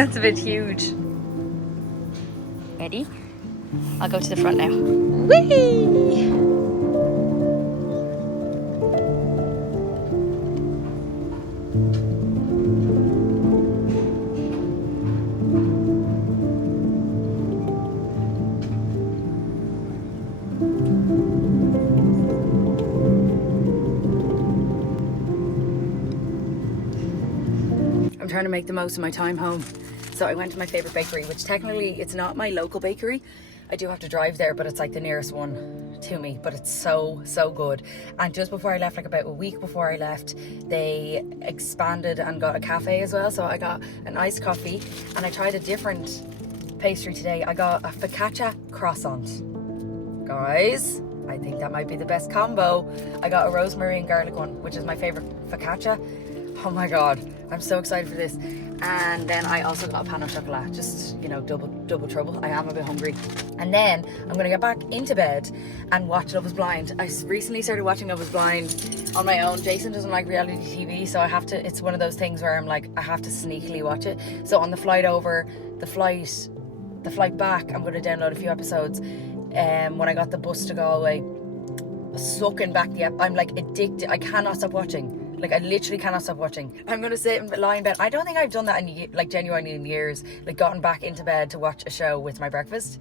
That's a bit huge. Ready? I'll go to the front now. Whee! I'm trying to make the most of my time home. So I went to my favourite bakery, which technically it's not my local bakery. I do have to drive there, but it's like the nearest one to me. But it's so good. And just before I left, like about a week before I left, they expanded and got a cafe as well. So I got an iced coffee and I tried a different pastry today. I got a focaccia croissant. Guys, I think that might be the best combo. I got a rosemary and garlic one, which is my favourite focaccia. Oh my god, I'm so excited for this. And then I also got a pan au chocolat, just, you know, double trouble. I am a bit hungry. And then I'm gonna get back into bed and watch Love is Blind. I recently started watching Love is Blind on my own. Jason doesn't like reality TV, so I have to, it's one of those things where I'm like, I have to sneakily watch it. So on the flight over, the flight back, I'm gonna download a few episodes. When I got the bus to Galway, sucking back the I'm like addicted. I cannot stop watching. Like I literally cannot stop watching. I'm gonna sit and lie in bed. I don't think I've done that in like genuinely in years. Like gotten back into bed to watch a show with my breakfast.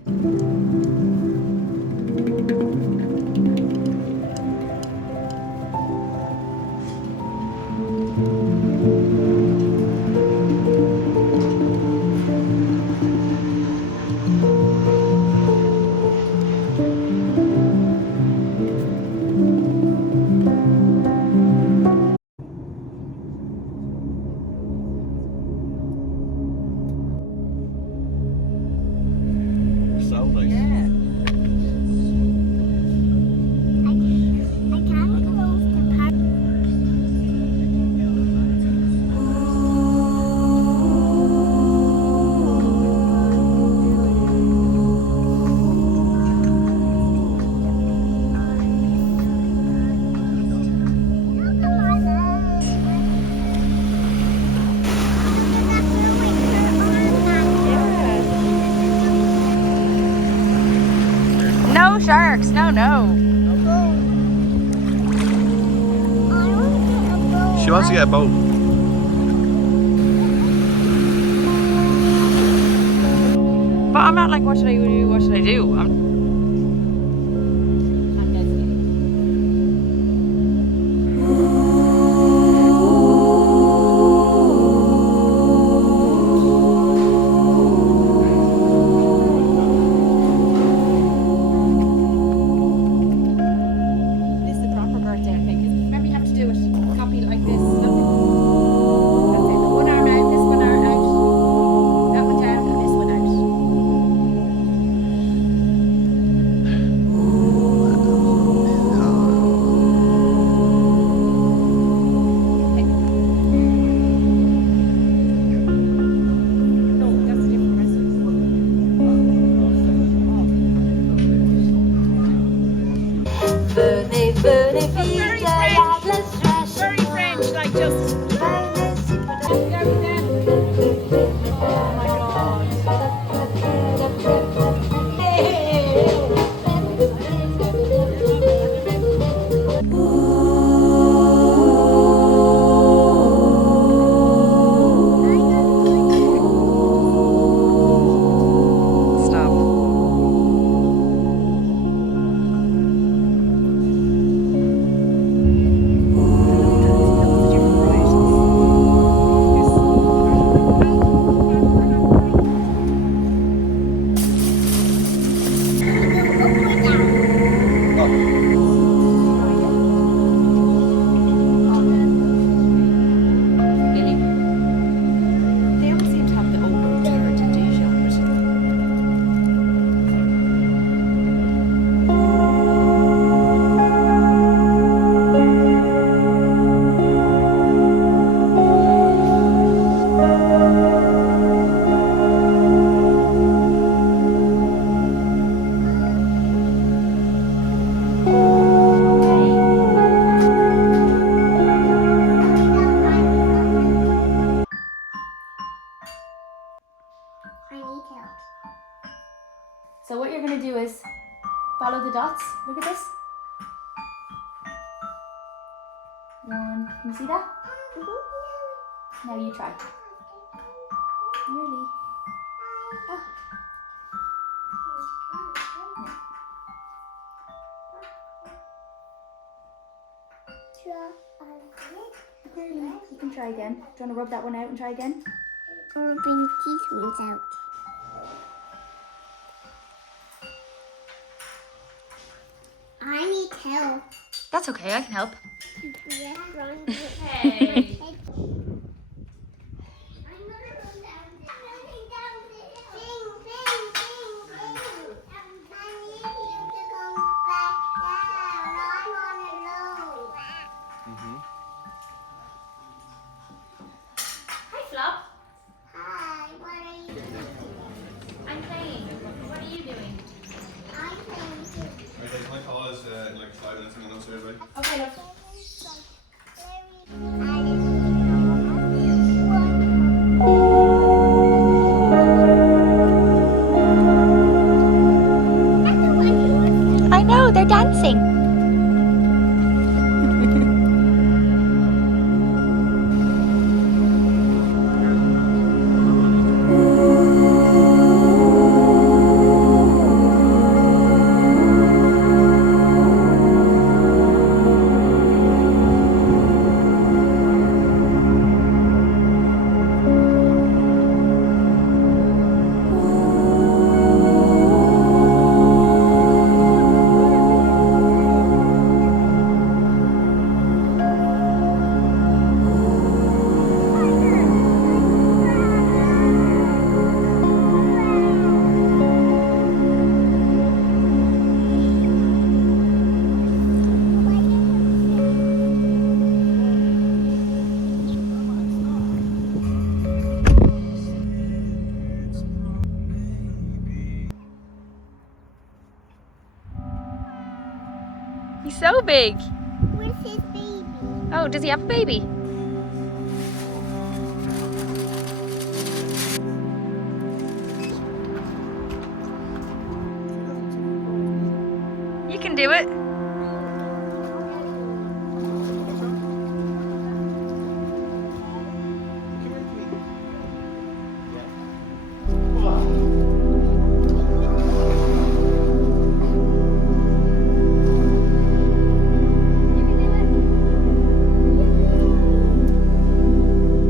No sharks, no. She wants to get a boat. But I'm not like, what should I do? What should I do? One. Can you see that? Now you try. Nearly. Ah. Nearly. You can try again. Do you want to rub that one out and try again? Rubbing these ones out. I need help. That's okay, I can help. Yeah, run. Hey. Hi, Flop. Hi, what are you doing? I'm playing. What are you doing? I'm playing too. Okay, my call is in like 5 minutes. I'm going upstairs, right? Okay, love. I know, they're dancing. He's so big. Where's his baby? Oh, does he have a baby? You can do it.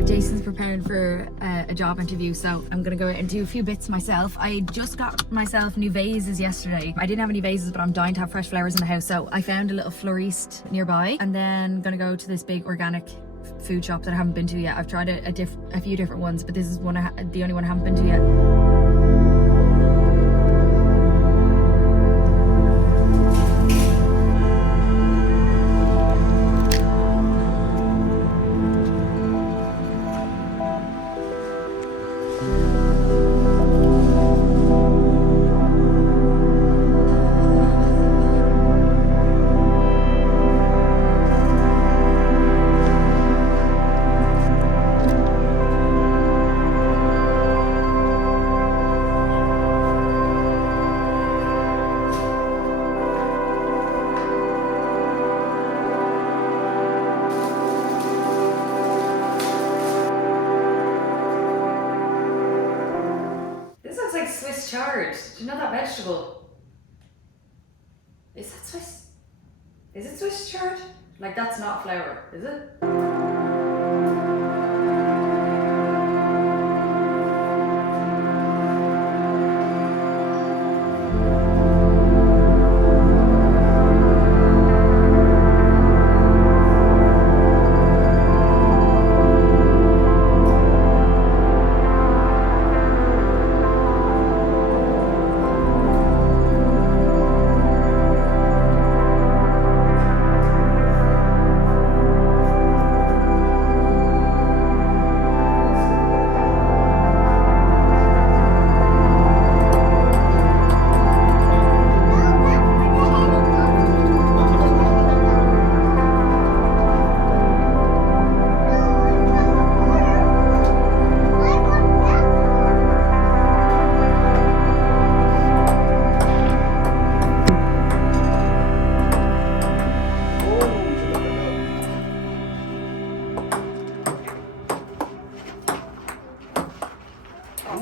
Jason's preparing for a job interview, so I'm gonna go out and do a few bits myself. I just got myself new vases yesterday. I didn't have any vases, but I'm dying to have fresh flowers in the house, so I found a little florist nearby, and then gonna go to this big organic food shop that I haven't been to yet. I've tried a few different ones, but this is the only one I haven't been to yet. This looks like Swiss chard. Do you know that vegetable? Is that Swiss? Is it Swiss chard? Like, that's not flour, is it?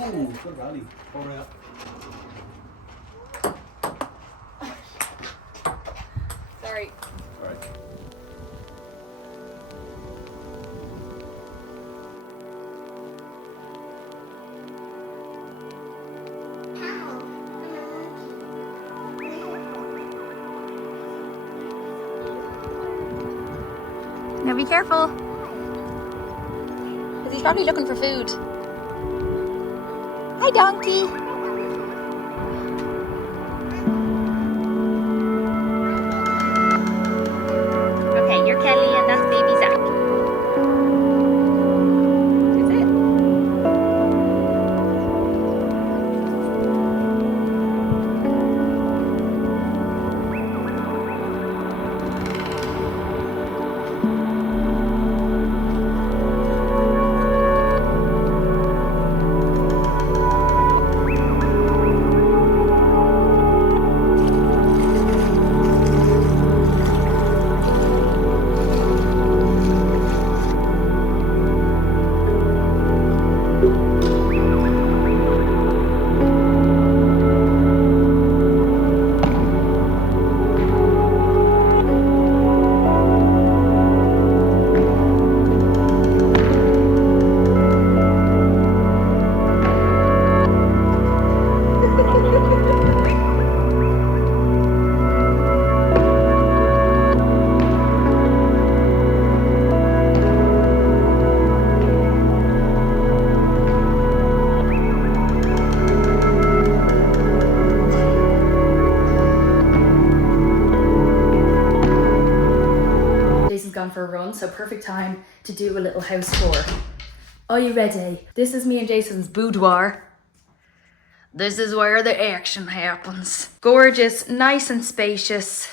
Ooh, good rally. Over here. Sorry. Alright. Now be careful. Because he's probably looking for food. Hi, donkey. Okay, you're Kelly and that's baby Zach. Is it? Jason's gone for a run, so perfect time to do a little house tour. Are you ready? This is me and Jason's boudoir. This is where the action happens. Gorgeous, nice and spacious.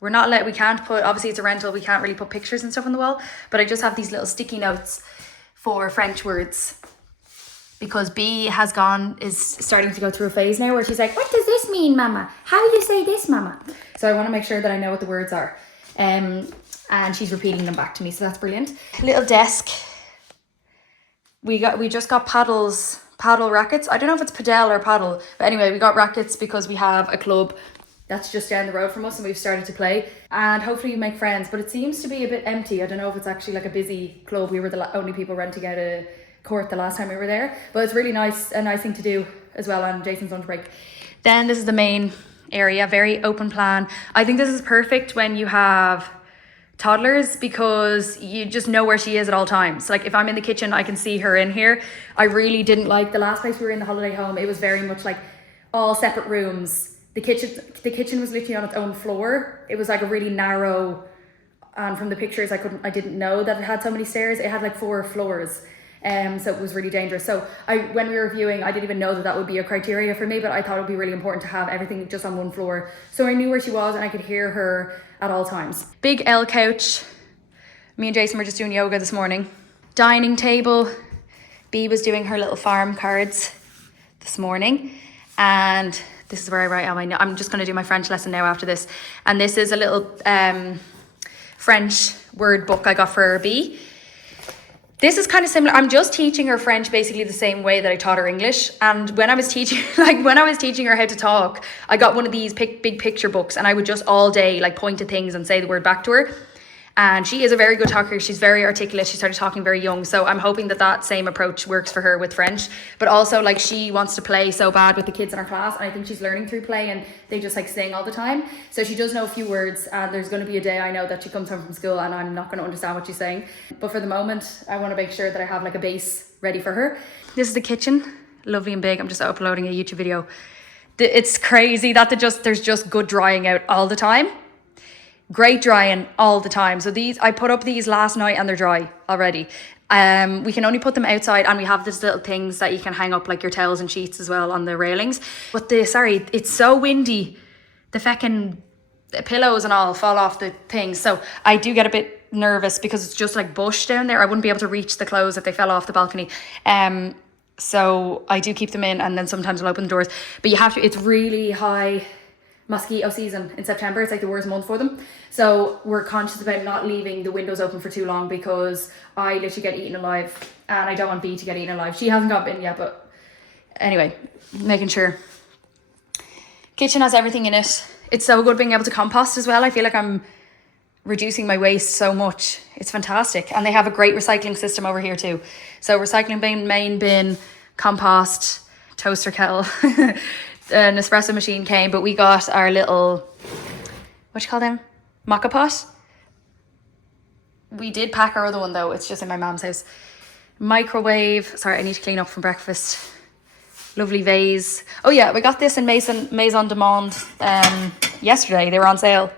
We can't put, obviously it's a rental, we can't really put pictures and stuff on the wall, but I just have these little sticky notes for French words. Because B is starting to go through a phase now where she's like, what does this mean, mama? How do you say this, mama? So I want to make sure that I know what the words are. And she's repeating them back to me, so that's brilliant. Little desk. We just got paddle rackets. I don't know if it's padel or paddle, but anyway, we got rackets because we have a club that's just down the road from us and we've started to play, and hopefully you make friends, but it seems to be a bit empty. I don't know if it's actually like a busy club. We were the only people renting out a court the last time we were there, but it's really nice, a nice thing to do as well on Jason's lunch break. Then this is the main area, very open plan. I think this is perfect when you have toddlers because you just know where she is at all times. Like if I'm in the kitchen, I can see her in here. I really didn't like the last place we were in, the holiday home. It was very much like all separate rooms. The kitchen was literally on its own floor. It was like a really narrow, and from the pictures I didn't know that it had so many stairs. It had like 4 floors. So it was really dangerous. So when we were viewing, I didn't even know that would be a criteria for me, but I thought it would be really important to have everything just on one floor. So I knew where she was and I could hear her at all times. Big L couch. Me and Jason were just doing yoga this morning. Dining table. B was doing her little farm cards this morning. And this is where I write all my notes. I'm just going to do my French lesson now after this. And this is a little French word book I got for B. This is kind of similar. I'm just teaching her French basically the same way that I taught her English. And when I was teaching her how to talk, I got one of these big picture books, and I would just all day like point to things and say the word back to her. And she is a very good talker. She's very articulate. She started talking very young. So I'm hoping that same approach works for her with French. But also like she wants to play so bad with the kids in her class. And I think she's learning through play, and they just like sing all the time. So she does know a few words, and there's going to be a day I know that she comes home from school and I'm not going to understand what she's saying. But for the moment, I want to make sure that I have like a base ready for her. This is the kitchen. Lovely and big. I'm just uploading a YouTube video. It's crazy that there's just good drying out all the time. Great drying all the time. So I put up these last night and they're dry already. We can only put them outside, and we have these little things that you can hang up like your towels and sheets as well on the railings. But it's so windy. The feckin' pillows and all fall off the things. So I do get a bit nervous because it's just like bush down there. I wouldn't be able to reach the clothes if they fell off the balcony. So I do keep them in, and then sometimes I'll open the doors. But it's really high mosquito season in September. It's like the worst month for them. So we're conscious about not leaving the windows open for too long because I literally get eaten alive, and I don't want B to get eaten alive. She hasn't got bitten yet, but anyway, making sure. Kitchen has everything in it. It's so good being able to compost as well. I feel like I'm reducing my waste so much. It's fantastic. And they have a great recycling system over here too. So recycling bin, main bin, compost, toaster kettle, an espresso machine came, but we got our little, what do you call them? Mocha pot. We did pack our other one though. It's just in my mom's house. Microwave. Sorry, I need to clean up from breakfast. Lovely vase. Oh yeah, we got this in Maison de Monde yesterday. They were on sale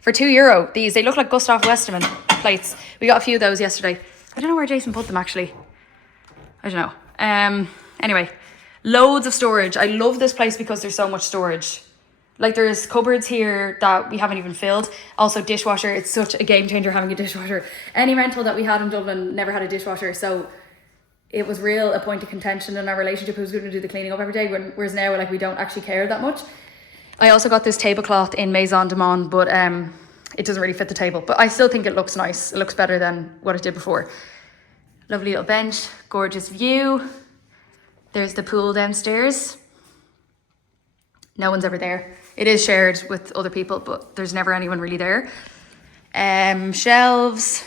for €2. These, they look like Gustav Westermann plates. We got a few of those yesterday. I don't know where Jason put them actually. I don't know. Anyway, loads of storage. I love this place because there's so much storage. Like there's cupboards here that we haven't even filled. Also dishwasher. It's such a game changer having a dishwasher. Any rental that we had in Dublin never had a dishwasher. So it was real a point of contention in our relationship who's going to do the cleaning up every day, whereas now like we don't actually care that much. I also got this tablecloth in Maison de Monde, but it doesn't really fit the table, but I still think it looks nice. It looks better than what it did before. Lovely little bench, gorgeous view. There's the pool downstairs. No one's ever there. It is shared with other people, but there's never anyone really there. Shelves,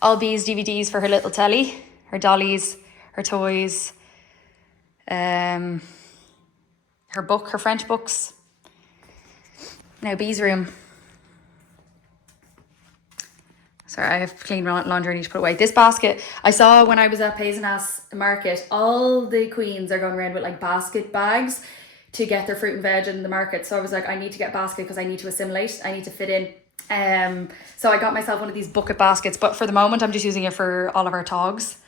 all B's DVDs for her little telly. Her dollies, her toys, her book, her French books. Now B's room. Sorry, I have clean laundry I need to put away. This basket, I saw when I was at Paisanas Market, all the queens are going around with like basket bags to get their fruit and veg in the market. So I was like, I need to get a basket because I need to assimilate. I need to fit in. So I got myself one of these bucket baskets, but for the moment I'm just using it for all of our togs.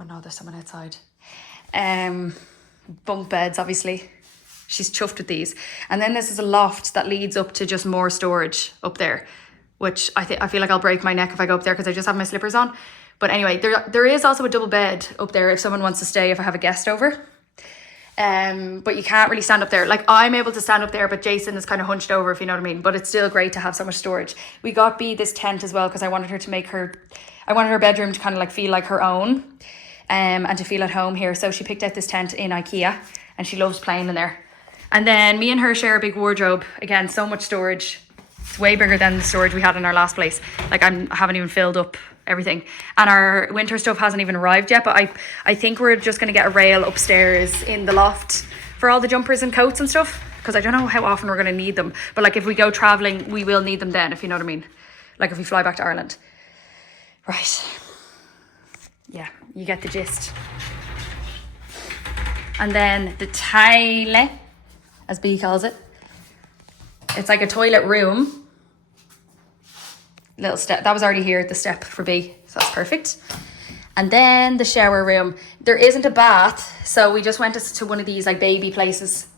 Oh no, there's someone outside. Bunk beds, obviously. She's chuffed with these. And then this is a loft that leads up to just more storage up there, which I feel like I'll break my neck if I go up there because I just have my slippers on. But anyway, there is also a double bed up there if someone wants to stay, if I have a guest over. But you can't really stand up there. Like I'm able to stand up there, but Jason is kind of hunched over, if you know what I mean. But it's still great to have so much storage. We got B this tent as well because I wanted her bedroom to kind of like feel like her own. And to feel at home here. So she picked out this tent in IKEA and she loves playing in there. And then me and her share a big wardrobe. Again, so much storage. It's way bigger than the storage we had in our last place. Like I haven't even filled up everything. And our winter stuff hasn't even arrived yet, but I think we're just going to get a rail upstairs in the loft for all the jumpers and coats and stuff. Because I don't know how often we're going to need them. But like if we go travelling, we will need them then, if you know what I mean. Like if we fly back to Ireland. Right. Yeah, you get the gist. And then the toilet, as B calls it. It's like a toilet room. Little step. That was already here at the step for B, so that's perfect. And then the shower room. There isn't a bath, so we just went to one of these like baby places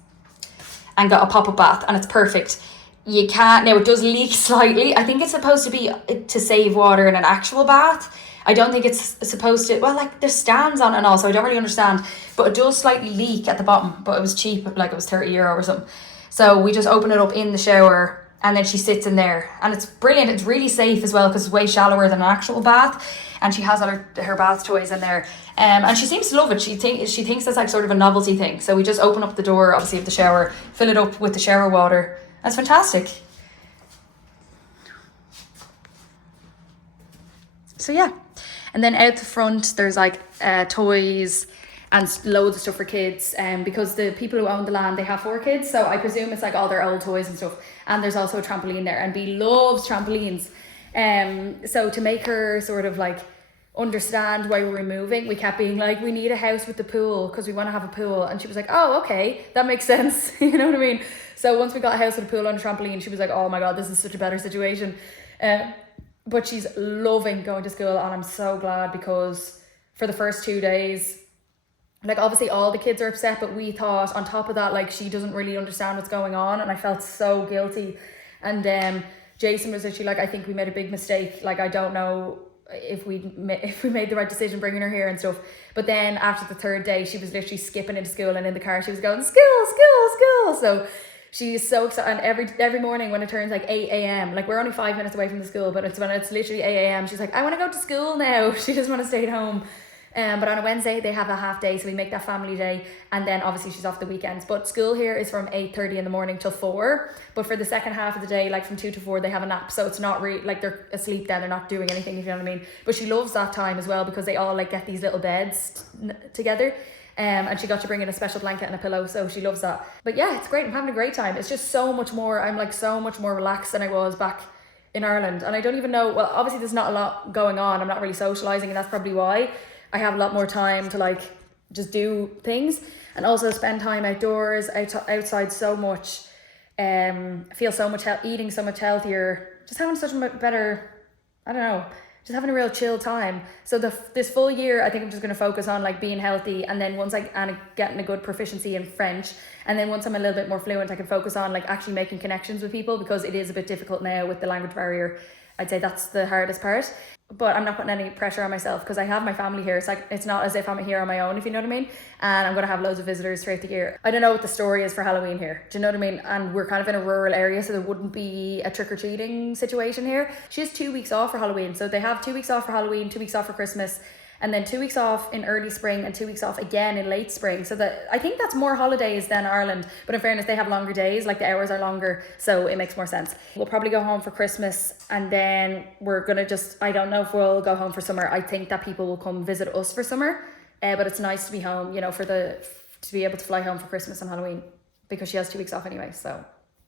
and got a pop-up bath, and it's perfect. You can't, now it does leak slightly. I think it's supposed to be to save water in an actual bath. I don't think it's supposed to, well, like there's stands on it and all, so I don't really understand. But it does slightly leak at the bottom, but it was cheap, like it was €30 or something. So we just open it up in the shower and then she sits in there. And it's brilliant. It's really safe as well because it's way shallower than an actual bath. And she has all her bath toys in there. And she seems to love it. She thinks it's like sort of a novelty thing. So we just open up the door, obviously, of the shower, fill it up with the shower water. That's fantastic. So yeah. And then out the front, there's like toys and loads of stuff for kids. Because the people who own the land, they have 4 kids. So I presume it's like all their old toys and stuff. And there's also a trampoline there. And Bea loves trampolines. So to make her sort of like understand why we're moving, we kept being like, we need a house with the pool because we want to have a pool. And she was like, oh, okay, that makes sense. You know what I mean? So once we got a house with a pool and a trampoline, she was like, oh my God, this is such a better situation. But she's loving going to school, and I'm so glad because for the first 2 days, like obviously all the kids are upset, but we thought on top of that, like she doesn't really understand what's going on, and I felt so guilty. And Jason was actually like, I think we made a big mistake. Like I don't know if we made the right decision bringing her here and stuff. But then after the 3rd day, she was literally skipping into school, and in the car she was going, school. So she's so excited, and every morning when it turns like 8 a.m, like we're only 5 minutes away from the school, but it's when it's literally 8 a.m, she's like, I want to go to school now. She doesn't want to stay at home. But on a Wednesday, they have a half day, so we make that family day. And then obviously she's off the weekends. But school here is from 8:30 in the morning till 4. But for the second half of the day, like from 2 to 4, they have a nap. So it's not really, like they're asleep then, they're not doing anything, if you know what I mean. But she loves that time as well because they all like get these little beds together. And she got to bring in a special blanket and a pillow, so she loves that. But yeah, it's great. I'm having a great time. It's just so much more, I'm like so much more relaxed than I was back in Ireland. And I don't even know, well, obviously there's not a lot going on. I'm not really socializing, and that's probably why I have a lot more time to like just do things and also spend time outdoors, outside so much. Feel so much, eating so much healthier, just having such a better, I don't know, just having a real chill time. So this full year, I think I'm just going to focus on like being healthy, and then once I'm getting a good proficiency in French, and then once I'm a little bit more fluent, I can focus on like actually making connections with people, because it is a bit difficult now with the language barrier. I'd say that's the hardest part. But I'm not putting any pressure on myself because I have my family here. It's like, it's not as if I'm here on my own, if you know what I mean. And I'm going to have loads of visitors throughout the year. I don't know what the story is for Halloween here. Do you know what I mean? And we're kind of in a rural area, so there wouldn't be a trick-or-treating situation here. She has 2 weeks off for Halloween. So they have 2 weeks off for Halloween, 2 weeks off for Christmas, and then 2 weeks off in early spring and 2 weeks off again in late spring. So that, I think that's more holidays than Ireland. But in fairness, they have longer days, like the hours are longer, so it makes more sense. We'll probably go home for Christmas, and then we're gonna just, I don't know if we'll go home for summer. I think that people will come visit us for summer, but it's nice to be home, you know, to be able to fly home for Christmas and Halloween, because she has 2 weeks off anyway, so